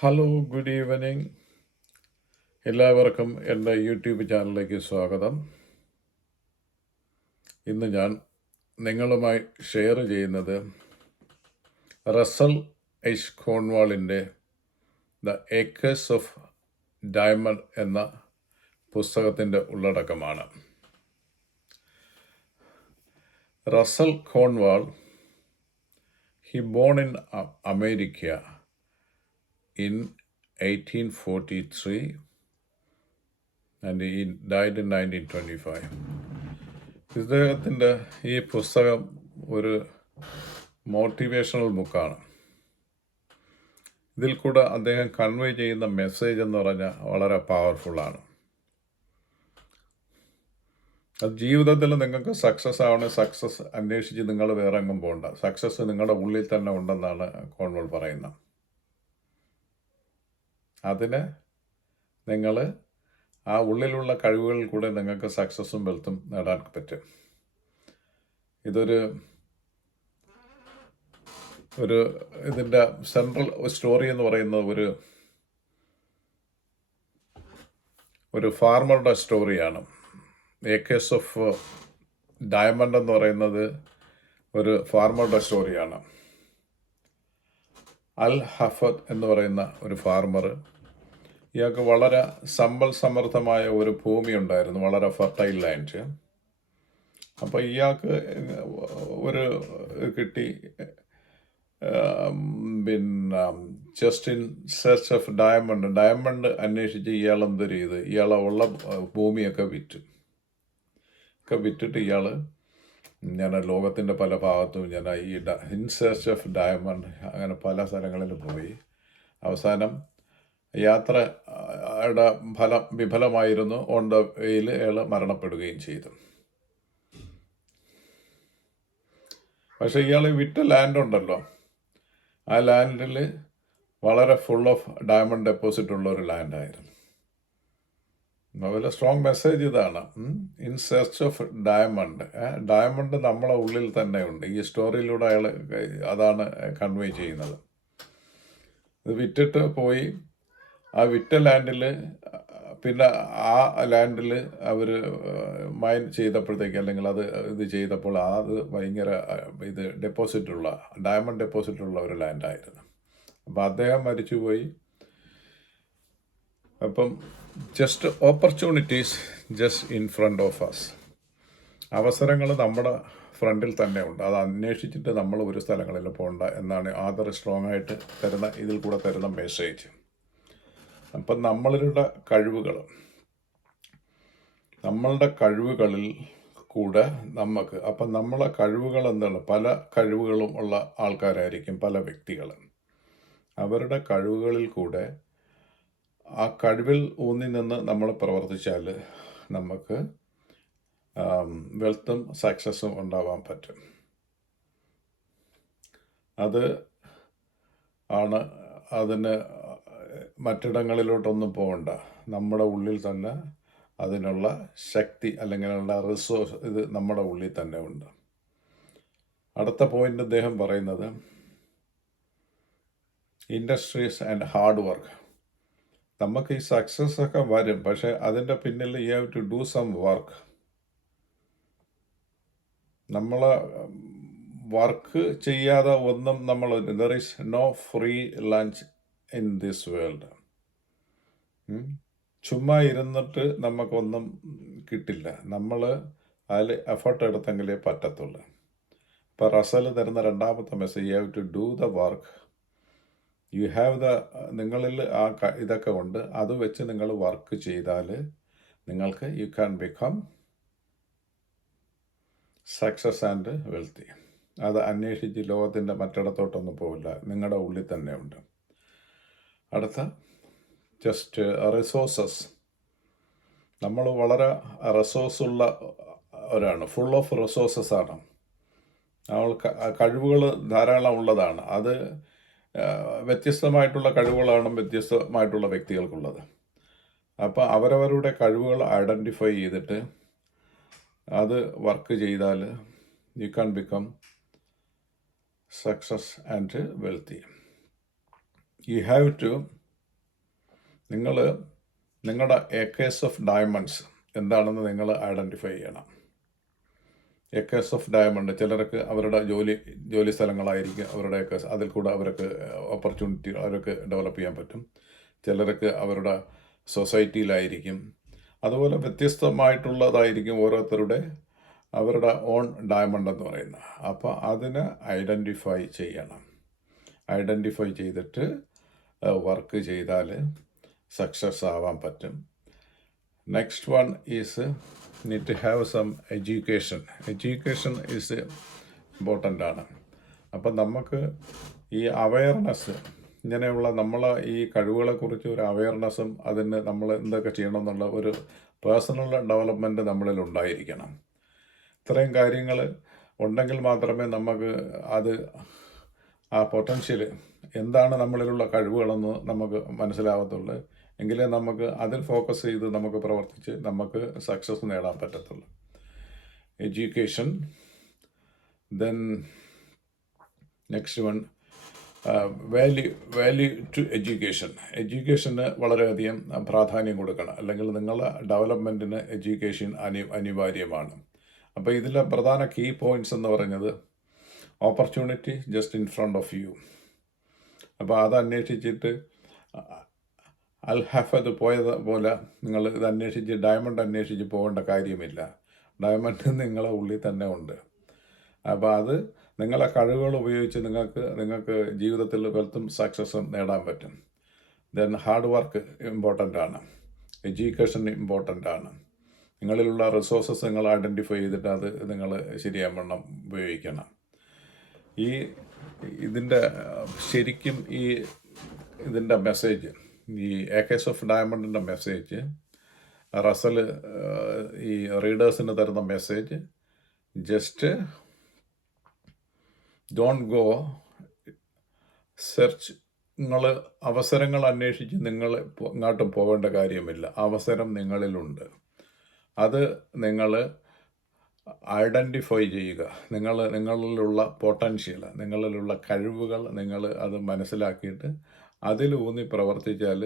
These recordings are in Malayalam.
Hello, good evening. എല്ലാവർക്കും എൻ്റെ യൂട്യൂബ് ചാനലിലേക്ക് സ്വാഗതം. ഇന്ന് ഞാൻ നിങ്ങളുമായി ഷെയർ ചെയ്യുന്നത് റസൽ എച്ച് കോൺവാളിൻ്റെ ദ ഏക്കേഴ്സ് ഓഫ് ഡയമണ്ട് എന്ന പുസ്തകത്തിൻ്റെ ഉള്ളടക്കമാണ്. Russell Conwell, he born in America in 1843 and he died in 1925. ഇദ്ദേഹത്തിൻ്റെ ഈ പുസ്തകം ഒരു മോട്ടിവേഷണൽ ബുക്കാണ്. ഇതിൽ കൂടെ അദ്ദേഹം കൺവേ ചെയ്യുന്ന മെസ്സേജ് എന്ന് പറഞ്ഞാൽ വളരെ പവർഫുള്ളാണ്. അത് ജീവിതത്തിൽ നിങ്ങൾക്ക് സക്സസ് ആവണേ സക്സസ് അന്വേഷിച്ച് നിങ്ങൾ വേറെ എങ്ങും പോകണ്ട. സക്സസ് നിങ്ങളുടെ ഉള്ളിൽ തന്നെ ഉണ്ടെന്നാണ് കോൺവോൾ പറയുന്നത്. അതിന് നിങ്ങൾ ആ ഉള്ളിലുള്ള കഴിവുകളിൽ കൂടെ നിങ്ങൾക്ക് സക്സസ്സും വെൽത്തും നേടാൻ പറ്റും. ഇതിൻ്റെ സെൻട്രൽ സ്റ്റോറി എന്ന് പറയുന്നത് ഒരു ഫാർമറുടെ സ്റ്റോറിയാണ്. ഏക്കേഴ്സ് ഓഫ് ഡയമണ്ട് എന്ന് പറയുന്നത് ഒരു ഫാർമറുടെ സ്റ്റോറിയാണ്. അൽ ഹഫദ് എന്ന് പറയുന്ന ഒരു ഫാർമർ, ഇയാൾക്ക് വളരെ സമ്പൽ സമൃദ്ധമായ ഒരു ഭൂമി ഉണ്ടായിരുന്നു, വളരെ ഫെർട്ടൈൽ ലാൻഡ്. അപ്പോൾ ഇയാൾക്ക് ഒരു കിട്ടി, പിന്നെ just in search of diamond അന്വേഷിച്ച് ഇയാൾ എന്ത് ചെയ്ത് ഇയാളെ ഉള്ള ഭൂമിയൊക്കെ വിറ്റിട്ട് ഇയാൾ ഞാൻ ലോകത്തിൻ്റെ പല ഭാഗത്തും ഞാൻ ഇൻ സെർച്ച് ഓഫ് ഡയമണ്ട് അങ്ങനെ പല സ്ഥലങ്ങളിൽ പോയി. അവസാനം യാത്രയുടെ വിഫലമായിരുന്നു. ഓൺ ദ വേയിൽ അയാൾ മരണപ്പെടുകയും ചെയ്തു. പക്ഷെ ഇയാൾ വിറ്റ ലാൻഡ് ഉണ്ടല്ലോ, ആ ലാൻഡിൽ വളരെ ഫുൾ ഓഫ് ഡയമണ്ട് ഡെപ്പോസിറ്റ് ഉള്ള ഒരു ലാൻഡായിരുന്നു. വളരെ സ്ട്രോങ് മെസ്സേജ് ഇതാണ്, ഇൻ സെർച്ച് ഓഫ് ഡയമണ്ട് നമ്മളെ ഉള്ളിൽ തന്നെ ഉണ്ട്. ഈ സ്റ്റോറിയിലൂടെ അയാൾ അതാണ് കൺവേ ചെയ്യുന്നത്. ഇത് വിറ്റിട്ട് പോയി ആ വിറ്റ ലാൻഡിൽ, പിന്നെ ആ ലാൻഡിൽ അവർ മൈൻ ചെയ്തപ്പോഴത്തേക്ക്, അല്ലെങ്കിൽ അത് ചെയ്തപ്പോൾ അത് ഭയങ്കര ഡയമണ്ട് ഡെപ്പോസിറ്റുള്ള ഒരു ലാൻഡായിരുന്നു. അപ്പം അദ്ദേഹം മരിച്ചുപോയി. അപ്പം just opportunities just in front of us. അവസരങ്ങൾ നമ്മുടെ ഫ്രണ്ടിൽ തന്നെ ഉണ്ട്. അത് അന്വേഷിച്ചിട്ട് നമ്മൾ ഒരു സ്ഥലങ്ങളിൽ പോകണ്ട എന്നാണ് ആദർ സ്ട്രോങ് ആയിട്ട് ഇതിൽ കൂടെ തരുന്ന മെസ്സേജ്. അപ്പം നമ്മളുടെ കഴിവുകളിൽ കൂടെ അപ്പം നമ്മളെ കഴിവുകൾ എന്താണ്, പല കഴിവുകളും ഉള്ള ആൾക്കാരായിരിക്കും പല വ്യക്തികൾ. അവരുടെ കഴിവുകളിൽ കൂടെ ആ കഴിവിൽ ഊന്നി നിന്ന് നമ്മൾ പ്രവർത്തിച്ചാൽ നമുക്ക് വെൽത്തും സക്സസ്സും ഉണ്ടാവാൻ പറ്റും. അതിന് മറ്റിടങ്ങളിലോട്ടൊന്നും പോകണ്ട. നമ്മുടെ ഉള്ളിൽ തന്നെ അതിനുള്ള ശക്തി അല്ലെങ്കിൽ റിസോഴ്സ് ഇത് നമ്മുടെ ഉള്ളിൽ തന്നെ ഉണ്ട്. അടുത്ത പോയിന്റ് അദ്ദേഹം പറയുന്നത് ഇൻഡസ്ട്രീസ് ആൻഡ് ഹാർഡ് വർക്ക്. നമുക്ക് ഈ സക്സസ് ഒക്കെ വരും, പക്ഷെ അതിൻ്റെ പിന്നിൽ you have to do some work. നമ്മൾ വർക്ക് ചെയ്യാതെ ഒന്നും there is no free lunch in this world. ചുമ്മാ ഇരുന്നിട്ട് നമുക്കൊന്നും കിട്ടില്ല. നമ്മൾ അതിൽ എഫർട്ട് എടുത്തെങ്കിലേ പറ്റത്തുള്ളൂ. ഇപ്പോൾ റസൽ തരുന്ന രണ്ടാമത്തെ message, you have to do the work. You have നിങ്ങളിൽ ആ ഇതൊക്കെ ഉണ്ട്. അത് വെച്ച് നിങ്ങൾ വർക്ക് ചെയ്താൽ നിങ്ങൾക്ക് you can become success and wealthy. അത് അന്വേഷിച്ച് ലോകത്തിൻ്റെ മറ്റിടത്തോട്ടൊന്നും പോവില്ല, നിങ്ങളുടെ ഉള്ളിൽ തന്നെ ഉണ്ട്. അടുത്ത ജസ്റ്റ് റിസോഴ്സസ്. നമ്മൾ വളരെ റിസോഴ്സുള്ളവരാണ്, ഫുൾ ഓഫ് റിസോഴ്സസ് ആണ്. കഴിവുകൾ ധാരാളം ഉള്ളതാണ്. അത് വ്യത്യസ്തമായിട്ടുള്ള കഴിവുകളാണ് വ്യത്യസ്തമായിട്ടുള്ള വ്യക്തികൾക്കുള്ളത്. അപ്പോൾ അവരവരുടെ കഴിവുകൾ ഐഡൻറ്റിഫൈ ചെയ്തിട്ട് അത് വർക്ക് ചെയ്താൽ you can become success and wealthy. You have to നിങ്ങളുടെ ഏക്കേഴ്സ് ഓഫ് ഡയമണ്ട്സ് എന്താണെന്ന് നിങ്ങൾ ഐഡൻറ്റിഫൈ ചെയ്യണം. ഏക്കേഴ്സ് ഓഫ് ഡയമണ്ട് ചിലർക്ക് അവരുടെ ജോലി സ്ഥലങ്ങളായിരിക്കും അവരുടെ ഏക്കേഴ്സ്. അതിൽ കൂടെ അവർക്ക് ഓപ്പർച്യൂണിറ്റി അവർക്ക് ഡെവലപ്പ് ചെയ്യാൻ പറ്റും. ചിലർക്ക് അവരുടെ സൊസൈറ്റിയിലായിരിക്കും. അതുപോലെ വ്യത്യസ്തമായിട്ടുള്ളതായിരിക്കും ഓരോരുത്തരുടെ അവരുടെ ഓൺ ഡയമണ്ട് എന്ന് പറയുന്നത്. അപ്പോൾ അതിനെ ഐഡൻറ്റിഫൈ ചെയ്യണം. ഐഡൻറ്റിഫൈ ചെയ്തിട്ട് വർക്ക് ചെയ്താൽ സക്സസ് ആവാൻ പറ്റും. Next one is need to have some education. Education is important ആണ്. അപ്പം നമുക്ക് ഈ അവയർനെസ്, ഇങ്ങനെയുള്ള നമ്മളെ ഈ കഴിവുകളെക്കുറിച്ച് ഒരു അവയർനെസ്സും അതിന് നമ്മൾ എന്തൊക്കെ ചെയ്യണം എന്നുള്ള ഒരു പേഴ്സണൽ ഡെവലപ്മെൻറ്റ് നമ്മളിൽ ഉണ്ടായിരിക്കണം. ഇത്രയും കാര്യങ്ങൾ ഉണ്ടെങ്കിൽ മാത്രമേ നമുക്ക് അത് ആ പൊട്ടൻഷ്യൽ എന്താണ് നമ്മളിലുള്ള കഴിവുകളെന്ന് നമുക്ക് മനസ്സിലാവത്തുള്ളൂ. എങ്കിലേ നമുക്ക് അതിൽ ഫോക്കസ് ചെയ്ത് നമുക്ക് പ്രവർത്തിച്ച് നമുക്ക് സക്സസ് നേടാൻ പറ്റത്തുള്ളൂ. Education. Then next one value to education. എഡ്യൂക്കേഷന് വളരെയധികം പ്രാധാന്യം കൊടുക്കണം. അല്ലെങ്കിൽ നിങ്ങളുടെ ഡെവലപ്മെൻറ്റിന് എഡ്യൂക്കേഷൻ അനിവാര്യമാണ്. അപ്പോൾ ഇതിലെ പ്രധാന കീ പോയിൻറ്റ്സ് എന്ന് പറയുന്നത് opportunity just in front of you. അപ്പോൾ അത് അന്വേഷിച്ചിട്ട് അൽഹഫദ് പോയത് പോലെ നിങ്ങൾ ഇത് അന്വേഷിച്ച് ഡയമണ്ട് അന്വേഷിച്ച് പോകേണ്ട കാര്യമില്ല. ഡയമണ്ട് നിങ്ങളെ ഉള്ളിൽ തന്നെ ഉണ്ട്. അപ്പോൾ അത് നിങ്ങളെ കഴിവുകൾ ഉപയോഗിച്ച് നിങ്ങൾക്ക് ജീവിതത്തിൽ വെൽത്തും സക്സസ്സും നേടാൻ പറ്റും. ദെൻ ഹാർഡ് വർക്ക് ഇമ്പോർട്ടൻ്റ് ആണ്. എഡ്യൂക്കേഷൻ ഇമ്പോർട്ടൻ്റ് ആണ്. നിങ്ങളിലുള്ള റിസോഴ്സസ് നിങ്ങൾ ഐഡൻറ്റിഫൈ ചെയ്തിട്ട് അത് നിങ്ങൾ ശരിയാവണ്ണം ഉപയോഗിക്കണം. ഇതിൻ്റെ ശരിക്കും ഇതിൻ്റെ മെസ്സേജ്, ഈ ഏക്കേഴ്സ് ഓഫ് ഡയമണ്ടിൻ്റെ മെസ്സേജ്, റസൽ ഈ റീഡേഴ്സിന് തരുന്ന message, just don't go search. നിങ്ങൾ അവസരങ്ങൾ അന്വേഷിച്ച് നിങ്ങൾ ഇങ്ങോട്ടും പോകേണ്ട കാര്യമില്ല. അവസരം നിങ്ങളിലുണ്ട്. അത് നിങ്ങൾ ഐഡൻറ്റിഫൈ ചെയ്യുക. നിങ്ങളിലുള്ള പൊട്ടൻഷ്യൽ, നിങ്ങളിലുള്ള കഴിവുകൾ നിങ്ങൾ അത് മനസ്സിലാക്കിയിട്ട് അതിലൂന്നി പ്രവർത്തിച്ചാൽ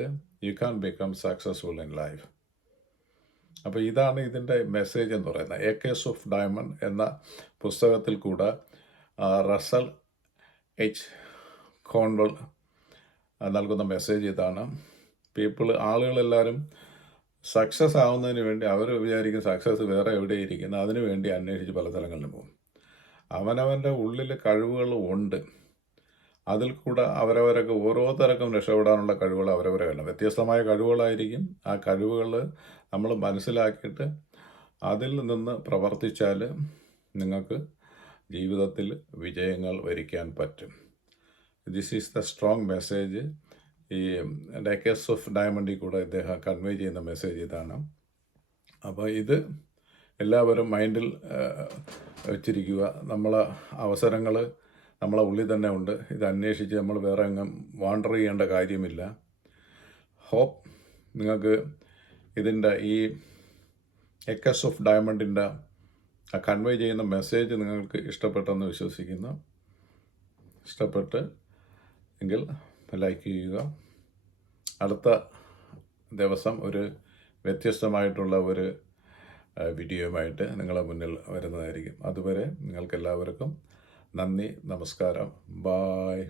you can become successful in life. അപ്പോൾ ഇതാണ് ഇതിൻ്റെ മെസ്സേജ് എന്ന് പറയുന്നത്. ഏക്കേഴ്സ് ഓഫ് ഡയമണ്ട് എന്ന പുസ്തകത്തിൽ കൂടെ റസൽ എച്ച് കോൺവെൽ നൽകുന്ന മെസ്സേജ് ഇതാണ്. ആളുകളെല്ലാവരും സക്സസ് ആവുന്നതിന് വേണ്ടി അവർ വിചാരിക്കും സക്സസ് വേറെ എവിടെ ഇരിക്കുന്നു, അതിനു വേണ്ടി അന്വേഷിച്ച് പല സ്ഥലങ്ങളിലും പോകും. അവനവൻ്റെ ഉള്ളിൽ കഴിവുകൾ ഉണ്ട്. അതിൽ കൂടെ അവരവരൊക്കെ ഓരോരുത്തർക്കും രക്ഷപ്പെടാനുള്ള കഴിവുകൾ അവരവരെ വേണം. വ്യത്യസ്തമായ കഴിവുകളായിരിക്കും. ആ കഴിവുകൾ നമ്മൾ മനസ്സിലാക്കിയിട്ട് അതിൽ നിന്ന് പ്രവർത്തിച്ചാൽ നിങ്ങൾക്ക് ജീവിതത്തിൽ വിജയങ്ങൾ വരിക്കാൻ പറ്റും. This is the strong message. ഈ ഏക്കേഴ്സ് ഓഫ് ഡയമണ്ടിൽ കൂടെ ഇദ്ദേഹം കൺവേ ചെയ്യുന്ന മെസ്സേജ് ഇതാണ്. അപ്പോൾ ഇത് എല്ലാവരും മൈൻഡിൽ വെച്ചിരിക്കുക. നമ്മളെ അവസരങ്ങൾ നമ്മളെ ഉള്ളിൽ തന്നെ ഉണ്ട്. ഇത് അന്വേഷിച്ച് നമ്മൾ വേറെ എങ്ങും വാണ്ടർ ചെയ്യേണ്ട കാര്യമില്ല. ഹോപ്പ് നിങ്ങൾക്ക് ഇതിൻ്റെ ഈ ഏക്കേഴ്സ് ഓഫ് ഡയമണ്ടിൻ്റെ കൺവേ ചെയ്യുന്ന മെസ്സേജ് നിങ്ങൾക്ക് ഇഷ്ടപ്പെട്ടെന്ന് വിശ്വസിക്കുന്നു. ഇഷ്ടപ്പെട്ട് എങ്കിൽ ലൈക്ക് ചെയ്യുക. അടുത്ത ദിവസം ഒരു വ്യത്യസ്തമായിട്ടുള്ള ഒരു വീഡിയോയുമായിട്ട് നിങ്ങളെ മുന്നിൽ വരുന്നതായിരിക്കും. അതുവരെ നിങ്ങൾക്കെല്ലാവർക്കും നന്ദി, നമസ്കാരം, ബായ്.